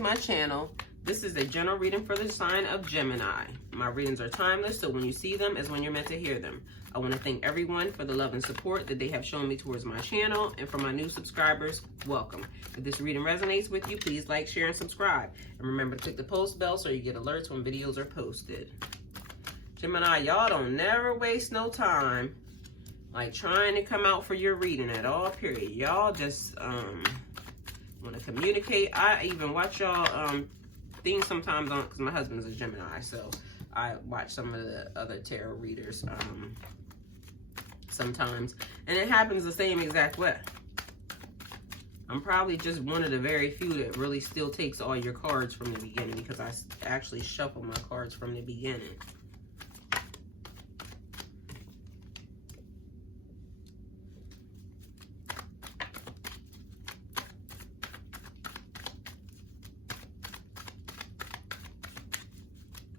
to my channel. This is a general reading for the sign of Gemini. My readings are timeless, so when you see them is when you're meant to hear them. I want to thank everyone for the love and support that they have shown me towards my channel, and for my new subscribers, welcome. If this reading resonates with you, please like, share, and subscribe. And remember to click the post bell so you get alerts when videos are posted. Gemini, y'all don't never waste no time like trying to come out for your reading at all, period. Y'all just want to communicate. I even watch y'all things sometimes on, because my husband's a Gemini, so I watch some of the other tarot readers sometimes, and it happens the same exact way. I'm probably just one of the very few that really still takes all your cards from the beginning, because I actually shuffle my cards from the beginning.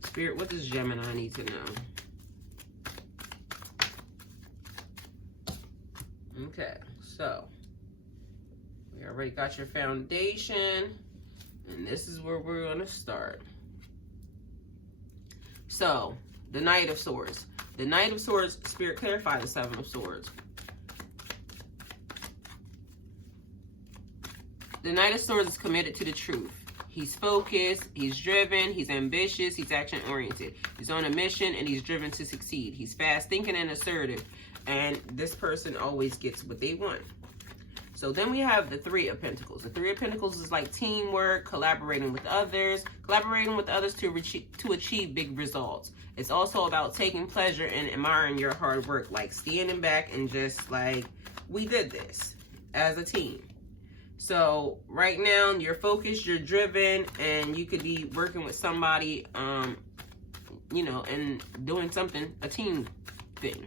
Spirit, what does Gemini need to know? Okay, so we already got your foundation, and this is where we're going to start. So, the Knight of Swords. The Knight of Swords, Spirit, clarify the Seven of Swords. The Knight of Swords is committed to the truth. He's focused, he's driven, he's ambitious, he's action-oriented. He's on a mission, and he's driven to succeed. He's fast-thinking and assertive, and this person always gets what they want. So then we have the Three of Pentacles. The Three of Pentacles is like teamwork, collaborating with others to achieve big results. It's also about taking pleasure in admiring your hard work, like standing back and just like, we did this as a team. So right now you're focused, you're driven, and you could be working with somebody, you know, and doing something, a team thing.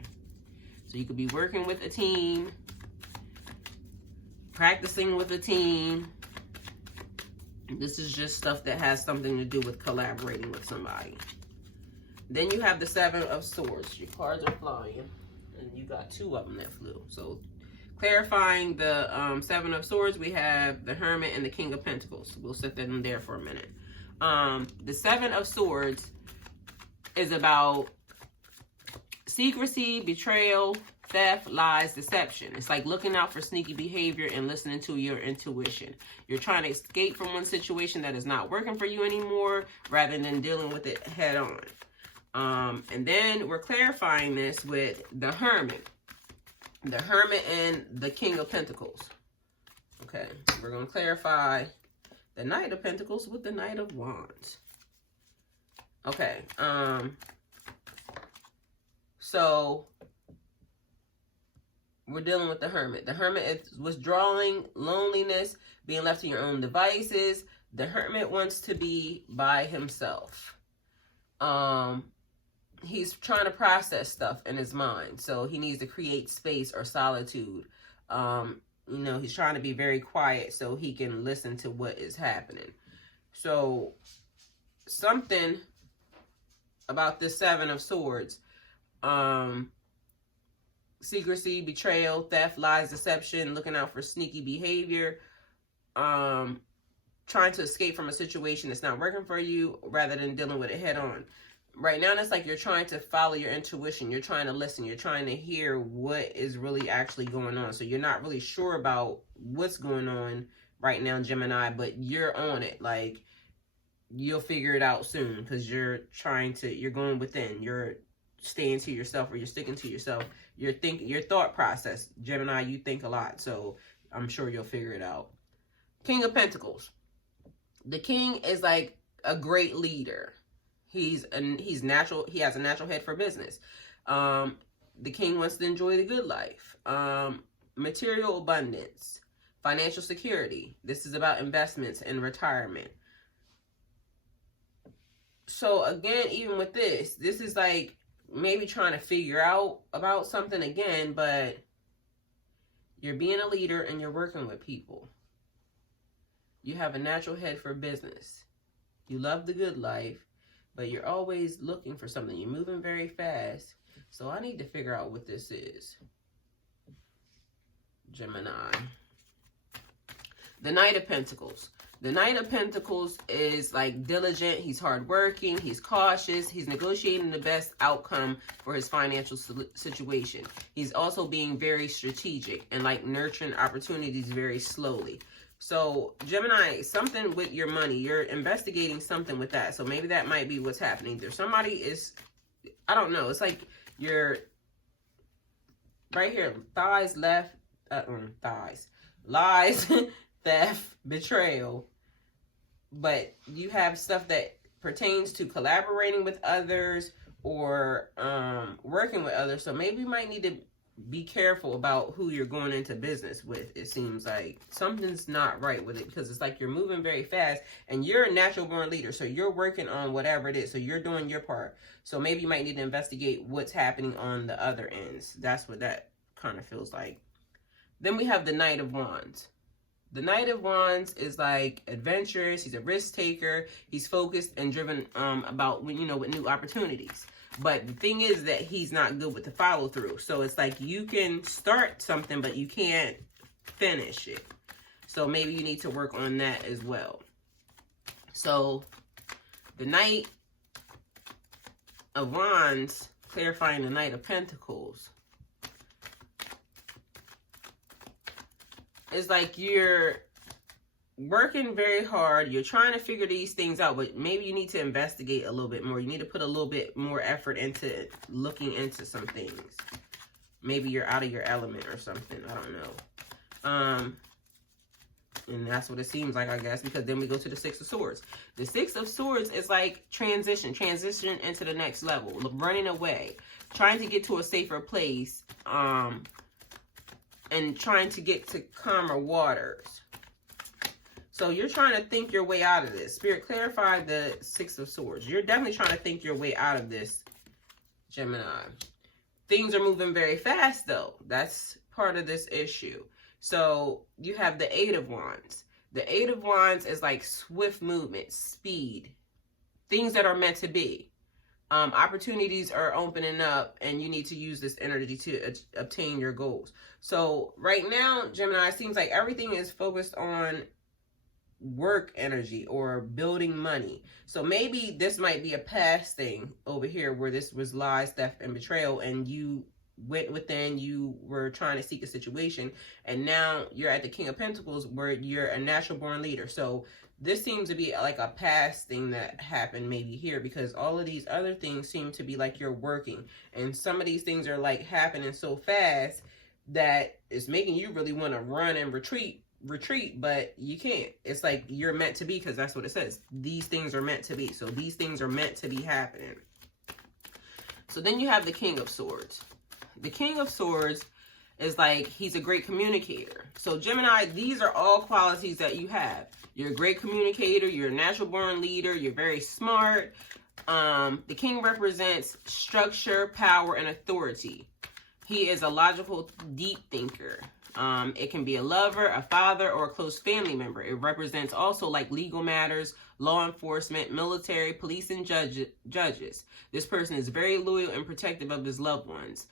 So you could be working with a team, practicing with a team. This is just stuff that has something to do with collaborating with somebody. Then you have the Seven of Swords. Your cards are flying, and you got two of them that flew. So clarifying the Seven of Swords, we have the Hermit and the King of Pentacles. We'll set that in there for a minute. The Seven of Swords is about secrecy, betrayal, theft, lies, deception. It's like looking out for sneaky behavior and listening to your intuition. You're trying to escape from one situation that is not working for you anymore, rather than dealing with it head on. And then we're clarifying this with the Hermit. The Hermit and the King of Pentacles. Okay, we're going to clarify the Knight of Pentacles with the Knight of Wands. Okay, so we're dealing with the Hermit. The Hermit is withdrawing, loneliness, being left to your own devices. The Hermit wants to be by himself. He's trying to process stuff in his mind, so he needs to create space or solitude. You know, he's trying to be very quiet so he can listen to what is happening. So something about this Seven of Swords, secrecy, betrayal, theft, lies, deception, looking out for sneaky behavior, trying to escape from a situation that's not working for you rather than dealing with it head on. Right now, it's like you're trying to follow your intuition. You're trying to listen. You're trying to hear what is really actually going on. So you're not really sure about what's going on right now, Gemini, but you're on it. Like, you'll figure it out soon, because you're going within. You're staying to yourself, or you're sticking to yourself. Your thought process, Gemini, you think a lot. So I'm sure you'll figure it out. King of Pentacles. The king is like a great leader. He's natural. He has a natural head for business. The king wants to enjoy the good life. Material abundance, financial security. This is about investments and retirement. So again, even with this is like maybe trying to figure out about something again, but you're being a leader and you're working with people. You have a natural head for business. You love the good life, but you're always looking for something. You're moving very fast. So I need to figure out what this is, Gemini. The Knight of Pentacles. The Knight of Pentacles is like diligent, he's hardworking, he's cautious, he's negotiating the best outcome for his financial situation. He's also being very strategic and like nurturing opportunities very slowly. So Gemini, something with your money, you're investigating something with that. So maybe that might be what's happening. There's somebody is, I don't know, it's like you're right here, thighs, left, thighs, lies, theft, betrayal. But you have stuff that pertains to collaborating with others or working with others. So maybe you might need to be careful about who you're going into business with. It seems like something's not right with it, because it's like you're moving very fast and you're a natural born leader. So you're working on whatever it is. So you're doing your part. So maybe you might need to investigate what's happening on the other ends. That's what that kind of feels like. Then we have the Knight of Wands. The Knight of Wands is like adventurous. He's a risk taker. He's focused and driven about, with new opportunities. But the thing is that he's not good with the follow through. So it's like you can start something, but you can't finish it. So maybe you need to work on that as well. So the Knight of Wands, clarifying the Knight of Pentacles. It's like you're working very hard. You're trying to figure these things out, but maybe you need to investigate a little bit more. You need to put a little bit more effort into looking into some things. Maybe you're out of your element or something. I don't know. And that's what it seems like, I guess, because then we go to the Six of Swords. The Six of Swords is like transition into the next level, running away, trying to get to a safer place, and trying to get to calmer waters. So you're trying to think your way out of this. Spirit, clarify the Six of Swords. You're definitely trying to think your way out of this, Gemini. Things are moving very fast, though. That's part of this issue. So you have the Eight of Wands. The Eight of Wands is like swift movement, speed, things that are meant to be. Opportunities are opening up, and you need to use this energy to obtain your goals. So right now, Gemini, it seems like everything is focused on work energy or building money. So maybe this might be a past thing over here where this was lies, theft, and betrayal, and you went within, you were trying to seek a situation, and now you're at the King of Pentacles where you're a natural born leader. So this seems to be like a past thing that happened maybe here, because all of these other things seem to be like you're working, and some of these things are like happening so fast that it's making you really want to run and retreat, but you can't. It's like you're meant to be, because that's what it says. These things are meant to be. So these things are meant to be happening. So then you have the King of Swords. The King of Swords is like, he's a great communicator. So Gemini, these are all qualities that you have. You're a great communicator. You're a natural born leader. You're very smart. The King represents structure, power, and authority. He is a logical, deep thinker. It can be a lover, a father, or a close family member. It represents also like legal matters, law enforcement, military, police, and judges. This person is very loyal and protective of his loved ones.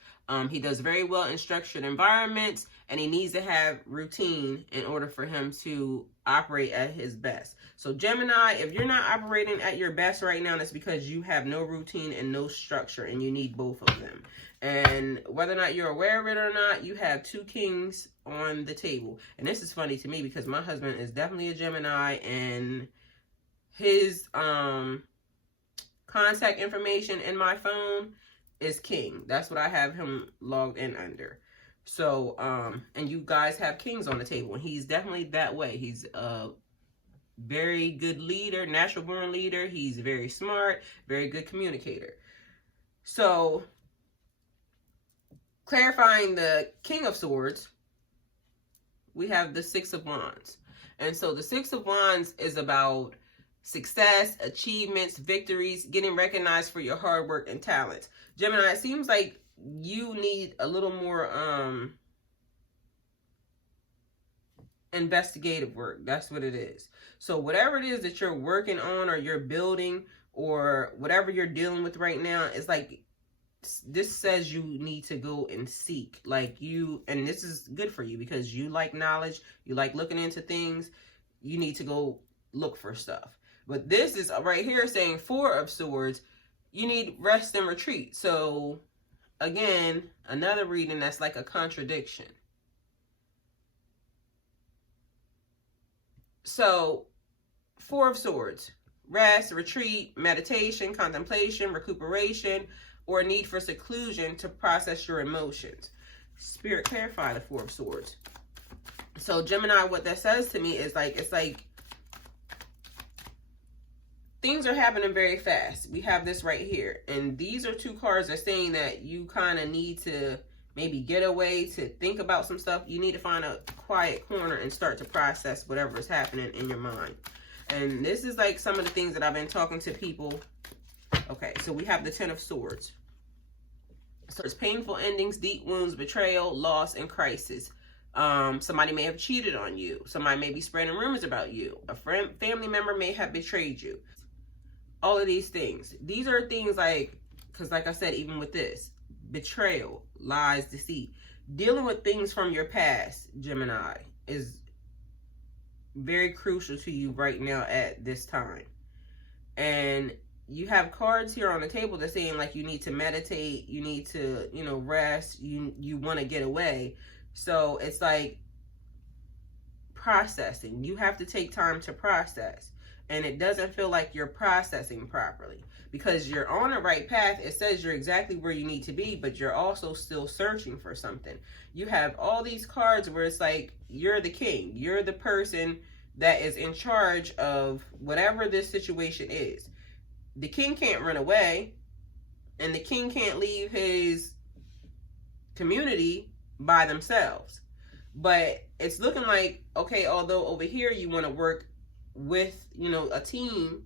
He does very well in structured environments, and he needs to have routine in order for him to operate at his best. So Gemini, if you're not operating at your best right now, it's because you have no routine and no structure, and you need both of them. And whether or not you're aware of it or not, you have two kings on the table. And this is funny to me because my husband is definitely a Gemini, and his contact information in my phone is King. That's what I have him logged in under. So, and you guys have kings on the table, and he's definitely that way. He's a very good leader, natural born leader. He's very smart, very good communicator. So, clarifying the King of Swords, we have the Six of Wands. And so the Six of Wands is about success, achievements, victories, getting recognized for your hard work and talents. Gemini, it seems like you need a little more investigative work. That's what it is. So whatever it is that you're working on or you're building or whatever you're dealing with right now, it's like this says you need to go and seek, like you, and this is good for you because you like knowledge, you like looking into things, you need to go look for stuff. But this is right here saying Four of Swords, you need rest and retreat. So again, another reading that's like a contradiction. So Four of Swords, rest, retreat, meditation, contemplation, recuperation, or need for seclusion to process your emotions. Spirit, clarify the Four of Swords. So Gemini, what that says to me is like, it's like things are happening very fast. We have this right here. And these are two cards that are saying that you kind of need to maybe get away to think about some stuff. You need to find a quiet corner and start to process whatever is happening in your mind. And this is like some of the things that I've been talking to people. Okay, so we have the Ten of Swords. So it's painful endings, deep wounds, betrayal, loss, and crisis. Somebody may have cheated on you. Somebody may be spreading rumors about you. A friend, family member may have betrayed you. All of these things. These are things like, because like I said, even with this, betrayal, lies, deceit. Dealing with things from your past, Gemini, is very crucial to you right now at this time. And you have cards here on the table that's saying like you need to meditate, you need to, you know, rest, you want to get away. So it's like processing. You have to take time to process. And it doesn't feel like you're processing properly because you're on the right path. It says you're exactly where you need to be, but you're also still searching for something. You have all these cards where it's like you're the king. You're the person that is in charge of whatever this situation is. The king can't run away, and the king can't leave his community by themselves. But it's looking like, okay, although over here you want to work with, you know, a team,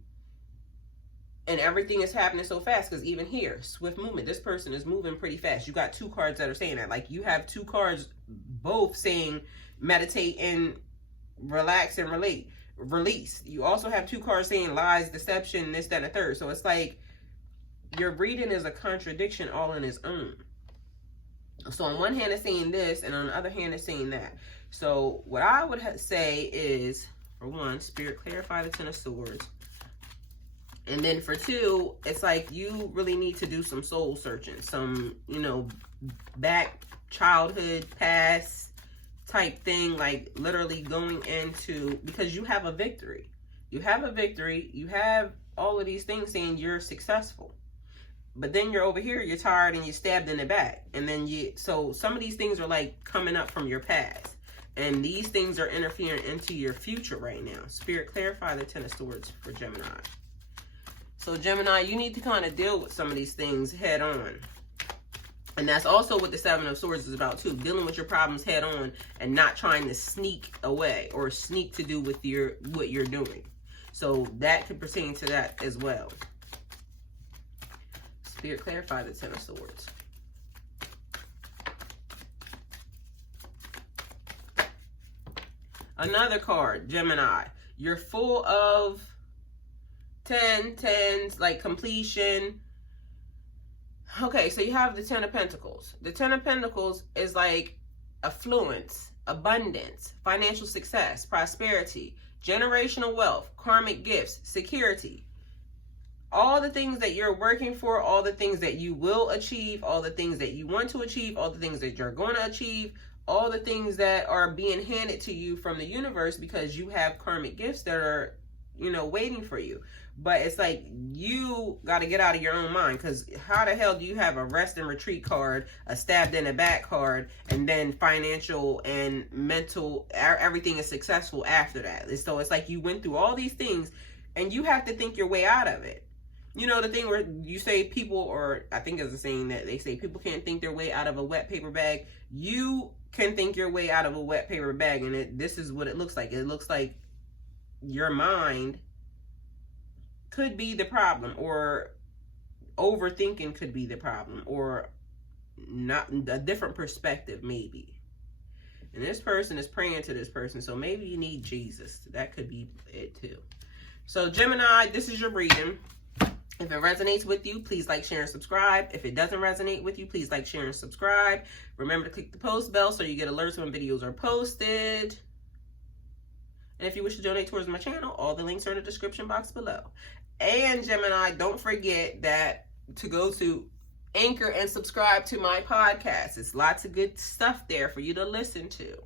and everything is happening so fast, because even here, swift movement, this person is moving pretty fast. You got two cards that are saying that. Like, you have two cards both saying meditate and relax and release. You also have two cards saying lies, deception, this, that, and the third. So it's like your reading is a contradiction all in its own. So on one hand it's saying this, and on the other hand it's saying that. So what I would say is, for one, Spirit, clarify the Ten of Swords. And then for two, it's like you really need to do some soul searching, some, you know, back childhood, past type thing, like literally going into, because you have a victory. You have a victory. You have all of these things saying you're successful. But then you're over here, you're tired and you're stabbed in the back. And then so some of these things are like coming up from your past. And these things are interfering into your future right now. Spirit, clarify the Ten of Swords for Gemini. So Gemini, you need to kind of deal with some of these things head on. And that's also what the Seven of Swords is about too. Dealing with your problems head on and not trying to sneak away or sneak to do with what you're doing. So that could pertain to that as well. Spirit, clarify the Ten of Swords. Another card, Gemini. You're full of 10s, like completion. Okay, so you have the Ten of Pentacles. The Ten of Pentacles is like affluence, abundance, financial success, prosperity, generational wealth, karmic gifts, security. All the things that you're working for, all the things that you will achieve, all the things that you want to achieve, all the things that you're going to achieve, all the things that are being handed to you from the universe because you have karmic gifts that are, you know, waiting for you. But it's like you got to get out of your own mind, because how the hell do you have a rest and retreat card, a stabbed in the back card, and then financial and mental, everything is successful after that? So it's like you went through all these things and you have to think your way out of it. You know, the thing where you say people, or I think it's a saying that they say people can't think their way out of a wet paper bag. You can think your way out of a wet paper bag, and this is what it looks like. It looks like your mind could be the problem, or overthinking could be the problem, or not a different perspective maybe. And this person is praying to this person, so maybe you need Jesus. That could be it too. So Gemini, this is your reading. If it resonates with you, please like, share, and subscribe. If it doesn't resonate with you, please like, share, and subscribe. Remember to click the post bell so you get alerts when videos are posted. And if you wish to donate towards my channel, all the links are in the description box below. And Gemini, don't forget that to go to Anchor and subscribe to my podcast. It's lots of good stuff there for you to listen to.